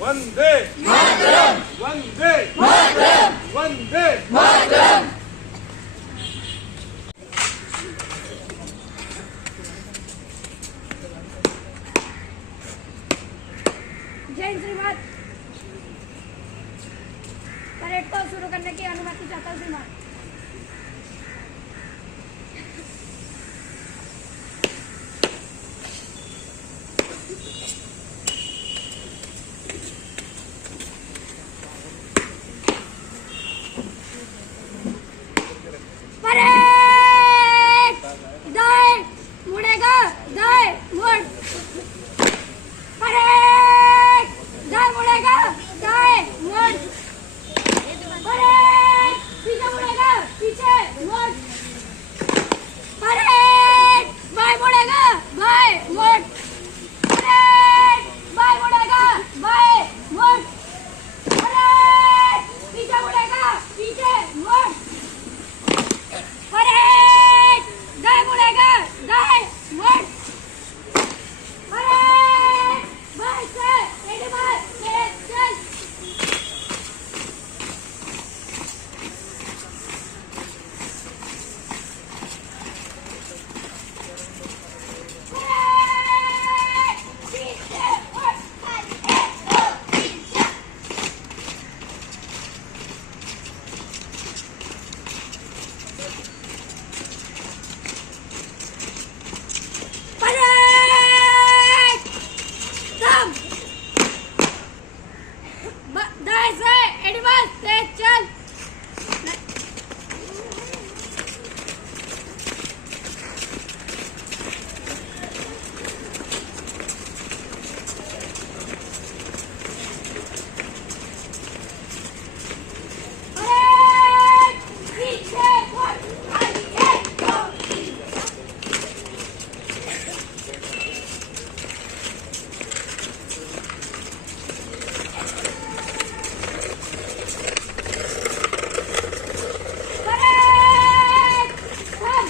वंदे मातरम, वंदे मातरम, वंदे मातरम। जय श्रीमान, परेड को शुरू करने की अनुमति चाहता हूँ श्रीमान। परेड दाएं मुड़ेगा, दाएं मुड़। परेड दाएं मुड़ेगा, दाएं मुड़। परेड पीछे मुड़ेगा, पीछे मुड़। परेड बाएं मुड़ेगा, बाएं मुड़। परेड बाएं मुड़ेगा, बाएं मुड़। परेड पीछे मुड़ेगा, पीछे मुड़। परेड दाएं मुड़ेगा, दाएं मुड़। परेड बाएं से एडवांस तेज चल। परेड पीछे मुड़, एक दो तीन चार। परेड कम। दाएं से एडवांस तेज चल। परेड पीछे मुड़, एक दो तीन चार। परेड कम।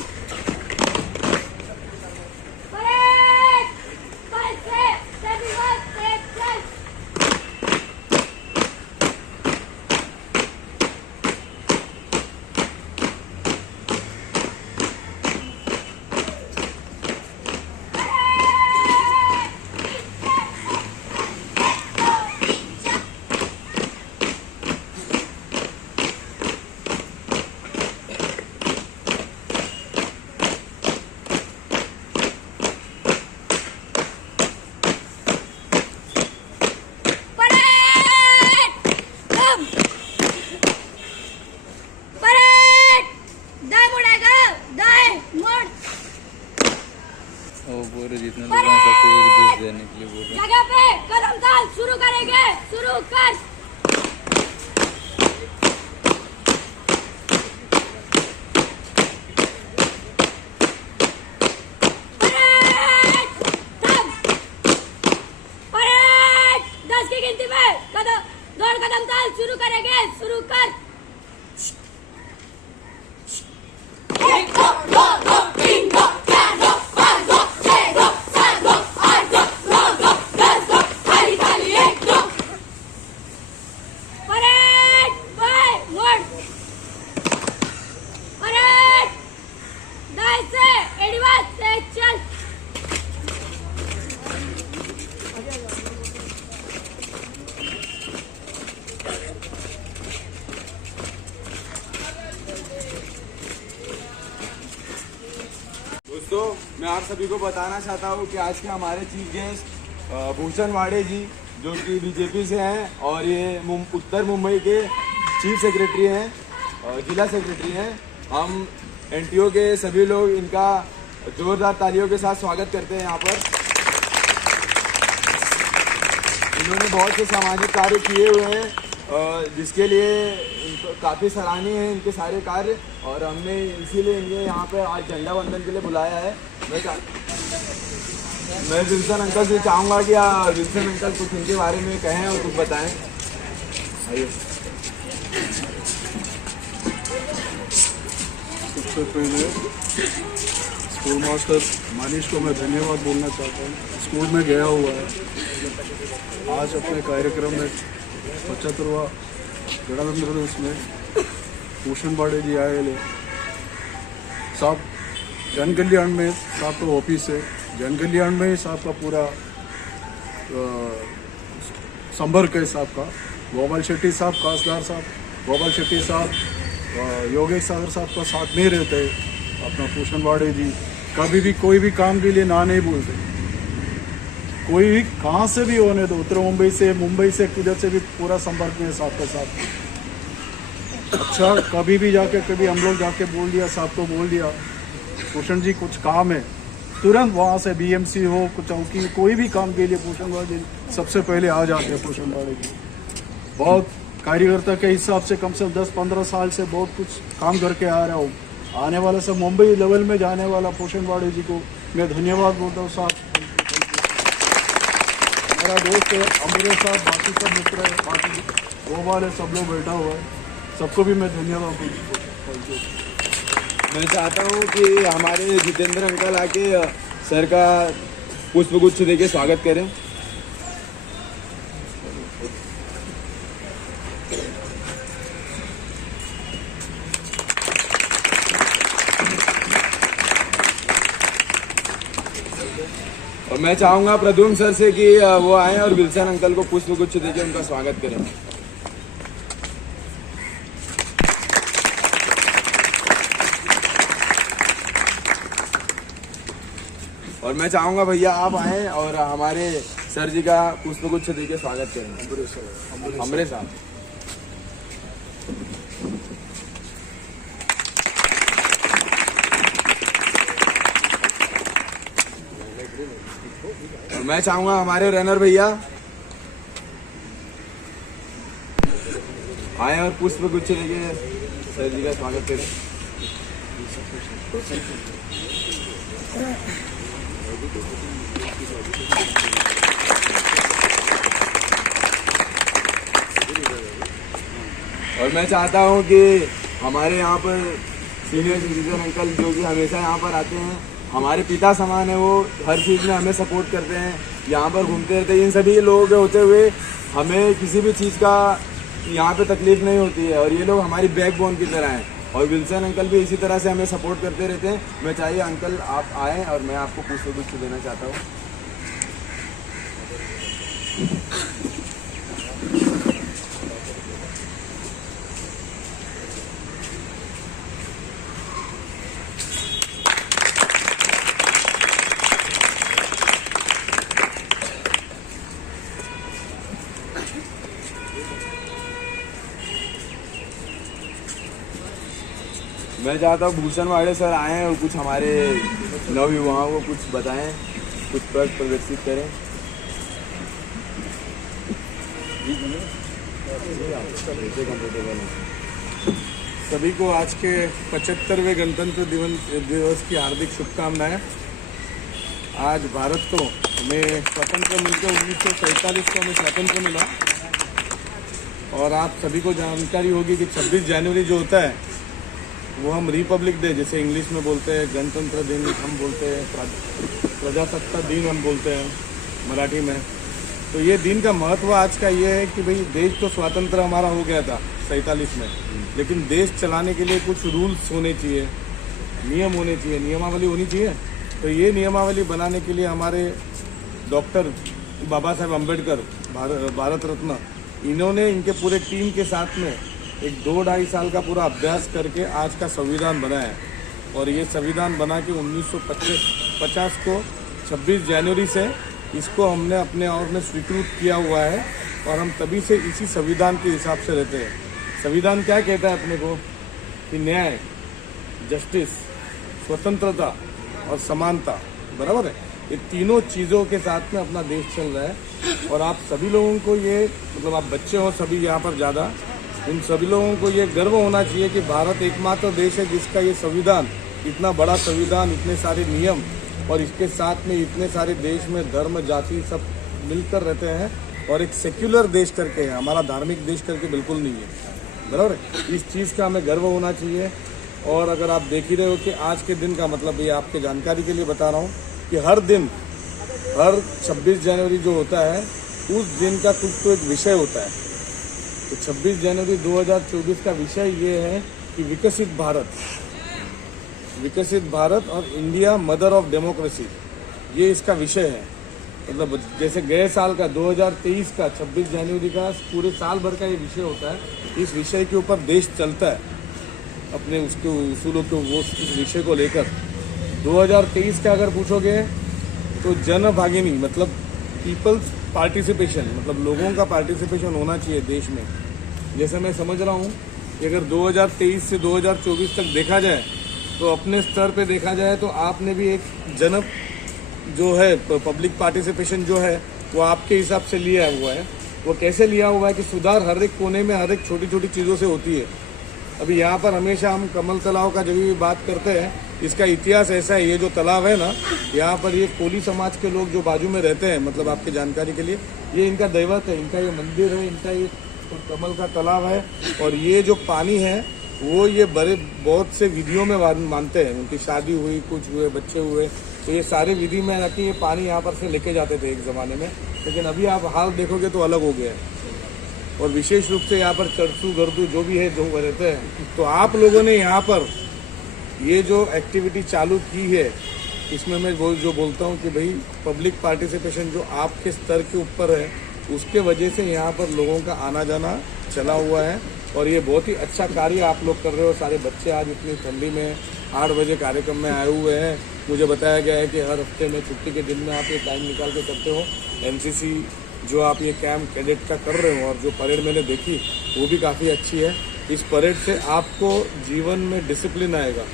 परेड बाएं से एडवांस तेज चल। परेड कम। परेड दाएं मुड़ेगा, दाएं मुड़। वो पूरे जितने लोग हैं सबको एक जूस देने के लिए बोल रहे हैं। जगह पे कदम डाल, शुरू करेंगे, शुरू कर। परेड थम। परेड 10 की गिनती में कदम दौड़ कदम डाल, शुरू करेंगे, शुरू कर। एक दो दो दो तीन दो चार दो पाँच दो छह दो सात दो आठ दो नौ दो 10 दो खाली खाली एक दो। परेड बाएं मुड़। परेड दाएं से एडवांस तेज चल। दोस्तों, मैं आप सभी को बताना चाहता हूँ कि आज के हमारे चीफ गेस्ट भूषण वाड़े जी, जो कि बीजेपी से हैं और ये उत्तर मुंबई के चीफ सेक्रेटरी हैं, जिला सेक्रेटरी हैं। हम एनटीओ के सभी लोग इनका जोरदार तालियों के साथ स्वागत करते हैं यहाँ पर। इन्होंने बहुत से सामाजिक कार्य किए हुए हैं, जिसके लिए इनको काफ़ी सराहनीय है इनके सारे कार्य, और हमने इसीलिए इन्हें यहाँ पे आज झंडा वंदन के लिए बुलाया है। मैं विल्सन अंकल से चाहूँगा कि विल्सन अंकल कुछ इनके बारे में कहें और कुछ बताएं। आइए। सबसे पहले स्कूल मास्टर मनीष को मैं धन्यवाद बोलना चाहता हूँ। स्कूल में गया हुआ है। आज अपने कार्यक्रम में 75वां गणतंत्र दिवस में भूषण वाड़े जी आए ले साहब जन कल्याण में साहब का ऑफिस है। जन कल्याण में साहब का पूरा संपर्क है साहब का। गोपाल शेट्टी साहब, खासदार साहब गोपाल शेट्टी साहब, योगेश सागर साहब का साथ नहीं रहते। अपना भूषण वाड़े जी कभी भी कोई भी काम के लिए ना नहीं बोलते। कोई भी कहाँ से भी होने दो, उत्तर मुंबई से किधर से भी पूरा संपर्क में साहब के साथ। अच्छा कभी भी जाके कभी हम लोग जाके बोल दिया, साहब को बोल दिया भूषण जी कुछ काम है, तुरंत वहाँ से बीएमसी हो कुछ चौकी कोई भी काम के लिए भूषण वाड़े जी सबसे पहले आ जाते हैं। भूषण वाड़े जी बहुत कार्यकर्ता के हिसाब से कम से कम 10-15 साल से बहुत कुछ काम करके आ रहा हूँ। आने वाला सब मुंबई लेवल में जाने वाला भूषण वाड़े जी को मैं धन्यवाद बोलता हूँ साहब। मेरा दोस्त है अमरेश साहब, बाकी सब मित्र है, बाकी गोपाल है, सब लोग बैठा हुआ है, सबको भी मैं धन्यवाद बोलता हूँ। मैं चाहता हूँ कि हमारे जितेंद्र अंकल आके सर का पुष्पगुच्छ देके स्वागत करें। और मैं चाहूँगा प्रद्युम्न सर से कि वो आए और विल्सन अंकल को पुष्पगुच्छ देके उनका स्वागत करें। और मैं चाहूँगा भैया आप आए और हमारे सर जी का पुष्पगुच्छ देके स्वागत करें। अमरेश साहब और मैं चाहूँगा हमारे रनर भैया आए और पुष्पगुच्छ देके सर जी का स्वागत करें। और मैं चाहता हूँ कि हमारे यहाँ पर सीनियर सिटीजन अंकल जो कि हमेशा यहाँ पर आते हैं, हमारे पिता समान है, वो हर चीज़ में हमें सपोर्ट करते हैं, यहाँ पर घूमते रहते हैं। इन सभी लोगों के होते हुए हमें किसी भी चीज़ का यहाँ पे तकलीफ नहीं होती है और ये लोग हमारी बैकबोन की तरह हैं। और विल्सन अंकल भी इसी तरह से हमें सपोर्ट करते रहते हैं। मैं चाहिए अंकल आप आएँ और मैं आपको पुष्पगुच्छ देना चाहता हूँ। मैं चाहता हूँ भूषण वाड़े सर आएँ और कुछ हमारे नवयुवाओं को कुछ बताएं, कुछ प्रदर्शित करें। सभी को आज के 75वें गणतंत्र दिवस की हार्दिक शुभकामनाएं। आज भारत को हमें स्वतंत्र मिलकर 1947 को हमें स्वतंत्र मिला और आप सभी को जानकारी होगी कि 26 जनवरी जो होता है वो हम रिपब्लिक डे जैसे इंग्लिश में बोलते हैं, गणतंत्र दिन हम बोलते हैं, प्रजासत्ताक दिन हम बोलते हैं मराठी में। तो ये दिन का महत्व आज का ये है कि भाई देश तो स्वतंत्र हमारा हो गया था 47 में, लेकिन देश चलाने के लिए कुछ रूल्स होने चाहिए, नियम होने चाहिए, नियमावली होनी चाहिए। तो ये नियमावली बनाने के लिए हमारे डॉक्टर बाबा साहेब अम्बेडकर भारत रत्न, इन्होंने इनके पूरे टीम के साथ में एक 2-2.5 साल का पूरा अभ्यास करके आज का संविधान बनाया है। और ये संविधान बना के 1950 को 26 जनवरी से इसको हमने अपने और में स्वीकृत किया हुआ है और हम तभी से इसी संविधान के हिसाब से रहते हैं। संविधान क्या कहता है अपने को कि न्याय, जस्टिस, स्वतंत्रता और समानता, बराबर है। ये तीनों चीज़ों के साथ में अपना देश चल रहा है। और आप सभी लोगों को ये मतलब आप बच्चे हो सभी यहाँ पर ज़्यादा, उन सभी लोगों को ये गर्व होना चाहिए कि भारत एकमात्र देश है जिसका ये संविधान, इतना बड़ा संविधान, इतने सारे नियम और इसके साथ में इतने सारे देश में धर्म जाति सब मिलकर रहते हैं और एक सेक्युलर देश करके है, हमारा धार्मिक देश करके बिल्कुल नहीं है, बराबर है। इस चीज़ का हमें गर्व होना चाहिए। और अगर आप देख ही रहे हो कि आज के दिन का मतलब ये आपके जानकारी के लिए बता रहा हूँ कि हर दिन हर 26 जनवरी जो होता है उस दिन का कुछ तो एक विषय होता है। तो 26 जनवरी 2024 का विषय ये है कि विकसित भारत और इंडिया मदर ऑफ डेमोक्रेसी, ये इसका विषय है। मतलब जैसे गए साल का 2023 का 26 जनवरी का पूरे साल भर का ये विषय होता है। इस विषय के ऊपर देश चलता है अपने उसके उसूलों को, वो उस विषय को लेकर। 2023 का अगर पूछोगे तो जन भागिनी मतलब पीपल्स पार्टिसिपेशन, मतलब लोगों का पार्टिसिपेशन होना चाहिए देश में। जैसे मैं समझ रहा हूँ कि अगर 2023 से 2024 तक देखा जाए तो अपने स्तर पे देखा जाए तो आपने भी एक जन जो है पब्लिक पार्टिसिपेशन जो है वो आपके हिसाब से लिया हुआ है। वो कैसे लिया हुआ है कि सुधार हर एक कोने में हर एक छोटी छोटी चीज़ों से होती है। अभी यहाँ पर हमेशा हम कमल तालाब का जब भी बात करते हैं, इसका इतिहास ऐसा है, ये जो तालाब है ना, यहाँ पर ये कोली समाज के लोग जो बाजू में रहते हैं, मतलब आपके जानकारी के लिए, ये इनका दैवत है, इनका ये मंदिर है, इनका ये कमल का तालाब है। और ये जो पानी है वो ये बड़े बहुत से विधियों में मानते हैं। उनकी शादी हुई, कुछ हुए, बच्चे हुए, तो ये सारे विधि में रखी ये पानी यहाँ पर से लेके जाते थे एक ज़माने में। लेकिन अभी आप हाल देखोगे तो अलग हो गया है। और विशेष रूप से यहाँ पर चरसू गर्दू जो भी है जो रहते हैं, तो आप लोगों ने यहाँ पर ये जो एक्टिविटी चालू की है, इसमें मैं जो बोलता हूँ कि भाई पब्लिक पार्टिसिपेशन जो आपके स्तर के ऊपर है, उसके वजह से यहाँ पर लोगों का आना जाना चला हुआ है। और ये बहुत ही अच्छा कार्य आप लोग कर रहे हो। सारे बच्चे आज इतनी ठंडी में 8 बजे कार्यक्रम में आए हुए हैं। मुझे बताया गया है कि हर हफ्ते में छुट्टी के दिन में आप ये टाइम निकाल के करते हो। एनसीसी जो आप ये कैंप कैडेट का कर रहे हो, और जो परेड मैंने देखी वो भी काफ़ी अच्छी है। इस परेड से आपको जीवन में डिसिप्लिन आएगा,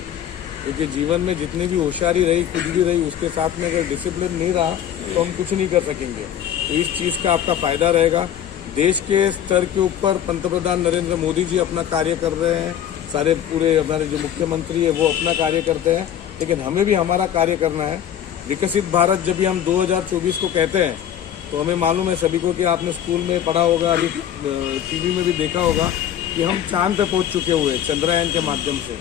क्योंकि जीवन में जितनी भी होशियारी रही, कुछ भी रही, उसके साथ में अगर डिसिप्लिन नहीं रहा तो हम कुछ नहीं कर सकेंगे। तो इस चीज़ का आपका फ़ायदा रहेगा। देश के स्तर के ऊपर पंतप्रधान नरेंद्र मोदी जी अपना कार्य कर रहे हैं, सारे पूरे हमारे जो मुख्यमंत्री है वो अपना कार्य करते हैं, लेकिन हमें भी हमारा कार्य करना है। विकसित भारत जब भी हम 2024 को कहते हैं तो हमें मालूम है सभी को कि आपने स्कूल में पढ़ा होगा, अभी टीवी में भी देखा होगा कि हम चांद पे पहुंच चुके हुए, चंद्रयान के माध्यम से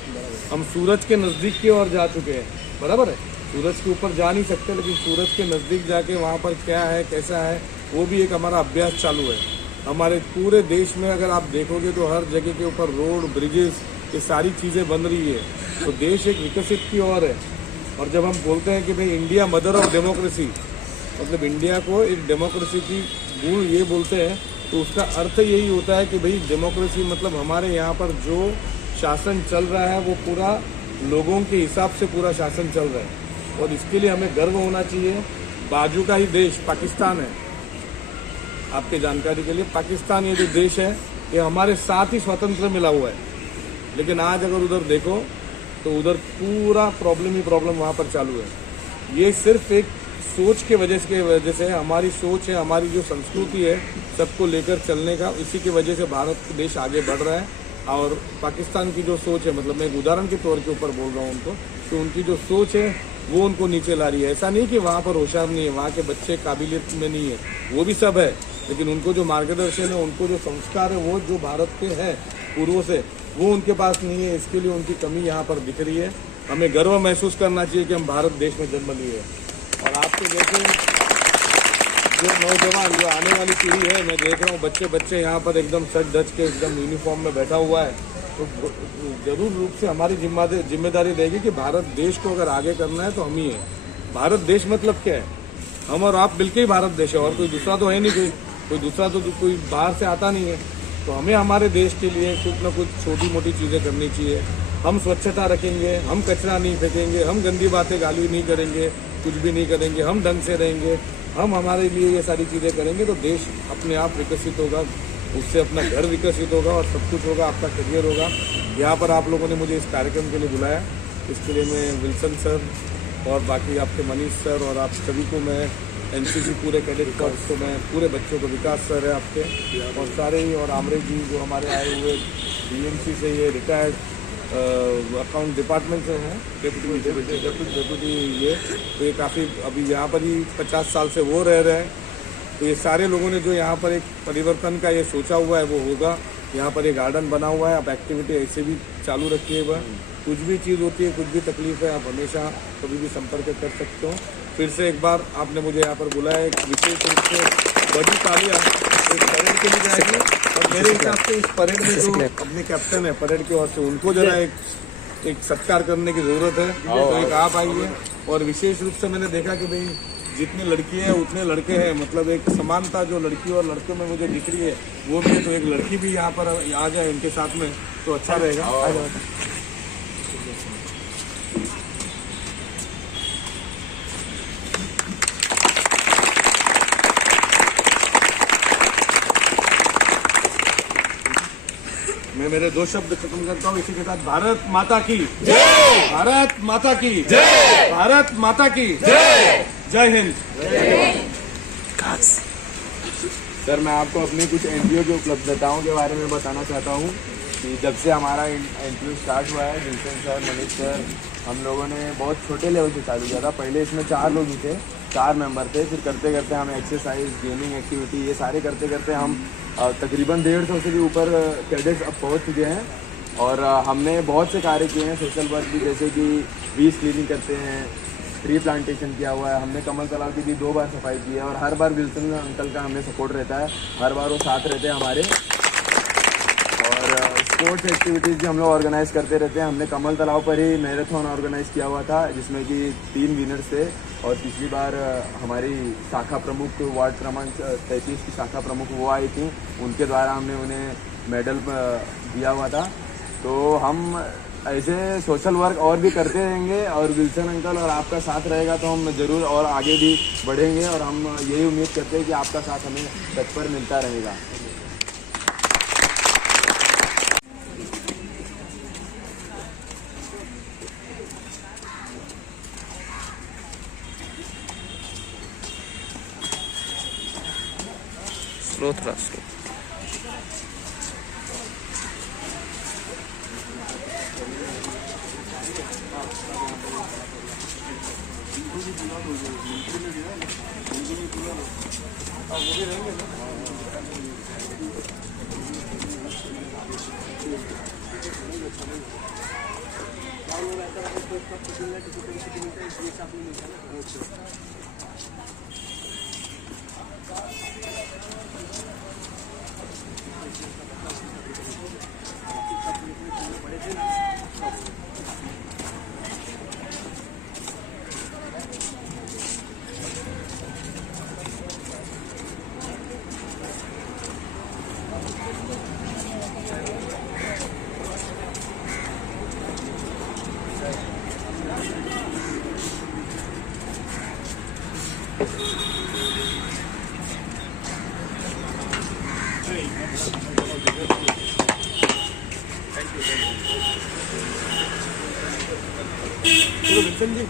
हम सूरज के नज़दीक की ओर जा चुके हैं। बराबर है, सूरज के ऊपर जा नहीं सकते, लेकिन सूरज के नज़दीक जाके वहाँ पर क्या है, कैसा है, वो भी एक हमारा अभ्यास चालू है। हमारे पूरे देश में अगर आप देखोगे तो हर जगह के ऊपर रोड, ब्रिजेस, ये सारी चीज़ें बन रही है। तो देश एक विकसित की ओर है। और जब हम बोलते हैं कि भाई इंडिया मदर ऑफ डेमोक्रेसी, मतलब इंडिया को एक डेमोक्रेसी की गुण ये बोलते हैं, तो उसका अर्थ यही होता है कि भाई डेमोक्रेसी मतलब हमारे यहाँ पर जो शासन चल रहा है वो पूरा लोगों के हिसाब से पूरा शासन चल रहा है। और इसके लिए हमें गर्व होना चाहिए। बाजू का ही देश पाकिस्तान है, आपके जानकारी के लिए, पाकिस्तान ये जो देश है ये हमारे साथ ही स्वतंत्र मिला हुआ है। लेकिन आज अगर उधर देखो तो उधर पूरा प्रॉब्लम ही प्रॉब्लम वहाँ पर चालू है। ये सिर्फ एक सोच के वजह से हमारी सोच है, हमारी जो संस्कृति है सबको लेकर चलने का, इसी की वजह से भारत देश आगे बढ़ रहा है। और पाकिस्तान की जो सोच है, मतलब मैं एक उदाहरण के तौर के ऊपर बोल रहा हूँ उनको, तो उनकी जो सोच है वो उनको नीचे ला रही है। ऐसा नहीं कि वहाँ पर होशियार नहीं है, वहाँ के बच्चे काबिलियत में नहीं है, वो भी सब है, लेकिन उनको जो मार्गदर्शन है, उनको जो संस्कार है, वो जो भारत के है पूर्वों से, वो उनके पास नहीं है। इसके लिए उनकी कमी यहाँ पर दिख रही है। हमें गर्व महसूस करना चाहिए कि हम भारत देश में जन्म लिए। और आपके जैसे जो नौजवान, जो आने वाली पीढ़ी है, मैं देख रहा हूँ बच्चे यहाँ पर एकदम सच धज के एकदम यूनिफॉर्म में बैठा हुआ है, तो जरूर रूप से हमारी जिम्मेदारी रहेगी कि भारत देश को अगर आगे करना है तो हम ही है। भारत देश मतलब क्या है, हम और आप मिलके ही भारत देश है, और कोई दूसरा तो है नहीं, कोई दूसरा तो कोई बाहर से आता नहीं है। तो हमें हमारे देश के लिए कुछ ना कुछ छोटी मोटी चीज़ें करनी चाहिए। हम स्वच्छता रखेंगे, हम कचरा नहीं फेंकेंगे, हम गंदी बातें गाली नहीं करेंगे, कुछ भी नहीं करेंगे, हम ढंग से रहेंगे, हम हमारे लिए ये सारी चीज़ें करेंगे, तो देश अपने आप विकसित होगा, उससे अपना घर विकसित होगा और सब कुछ होगा, आपका करियर होगा। यहाँ पर आप लोगों ने मुझे इस कार्यक्रम के लिए बुलाया, इसके लिए मैं विल्सन सर और बाकी आपके मनीष सर और आप सभी को, मैं एनसीसी पूरे कैडेट कोर्स को, मैं पूरे बच्चों को, विकास सर है आपके और सारे ही, और आमरे जी जो हमारे आए हुए बीएमसी से, ये रिटायर्ड अकाउंट डिपार्टमेंट से हैं, डेप्यूटी ये, तो ये काफ़ी अभी यहाँ पर ही 50 साल से वो रह रहे हैं। तो ये सारे लोगों ने जो यहाँ पर एक परिवर्तन का ये सोचा हुआ है वो होगा। यहाँ पर एक गार्डन बना हुआ है, आप एक्टिविटी ऐसे भी चालू रखिएगा। कुछ भी चीज़ होती है, कुछ भी तकलीफ है, आप हमेशा कभी भी संपर्क कर सकते हो। फिर से एक बार आपने मुझे यहाँ पर बुलाया, एक विशेष रूप से बड़ी तालियां एक परेड के लिए जाएगी। और मेरे हिसाब से इस परेड में जो अपने कैप्टन है परेड के ओर से, उनको जरा एक सत्कार करने की जरूरत है। तो एक आप आइए। और विशेष रूप से मैंने देखा कि भाई जितनी लड़की है उतने लड़के हैं, मतलब एक समानता जो लड़की और लड़कों में मुझे दिख रही है वो भी है। तो एक लड़की भी यहाँ पर आ जाए उनके साथ में तो अच्छा रहेगा। मैं मेरे 2 शब्द खत्म करता हूँ इसी के साथ। भारत माता की जय, भारत माता की जय, भारत माता की जय, जय हिंद। सर मैं आपको अपनी कुछ एनजीओ की उपलब्धताओं के बारे में बताना चाहता हूँ कि जब से हमारा एनजीओ स्टार्ट हुआ है, विल्सन सर, मनीष सर, हम लोगों ने बहुत छोटे लेवल से चालू किया था। पहले इसमें 4 लोग ही थे, 4 मेंबर थे। फिर करते करते हम एक्सरसाइज, गेमिंग एक्टिविटी, ये सारे करते करते हम तकरीबन 150 से भी ऊपर कैडेट्स अब पहुँच चुके हैं। और हमने बहुत से कार्य किए हैं सोशल वर्क भी, जैसे कि बीच क्लीनिंग करते हैं, ट्री प्लांटेशन किया हुआ है, हमने कमल तालाब की भी 2 बार सफाई की है। और हर बार विल्सन अंकल का हमें सपोर्ट रहता है, हर बार वो साथ रहते हैं हमारे। और स्पोर्ट्स एक्टिविटीज़ भी हम लोग ऑर्गेनाइज करते रहते हैं। हमने कमल तालाब पर ही मैराथन ऑर्गेनाइज किया हुआ था, जिसमें कि 3 विनर्स थे। और पिछली बार हमारी शाखा प्रमुख, वार्ड क्रमांक 33 की शाखा प्रमुख वो आई थी, उनके द्वारा हमने उन्हें मेडल दिया हुआ था। तो हम ऐसे सोशल वर्क और भी करते रहेंगे और विल्सन अंकल और आपका साथ रहेगा तो हम ज़रूर और आगे भी बढ़ेंगे। और हम यही उम्मीद करते हैं कि आपका साथ हमें तत्पर मिलता रहेगा। स्लो, थोड़ा स्लो। विल्सन जी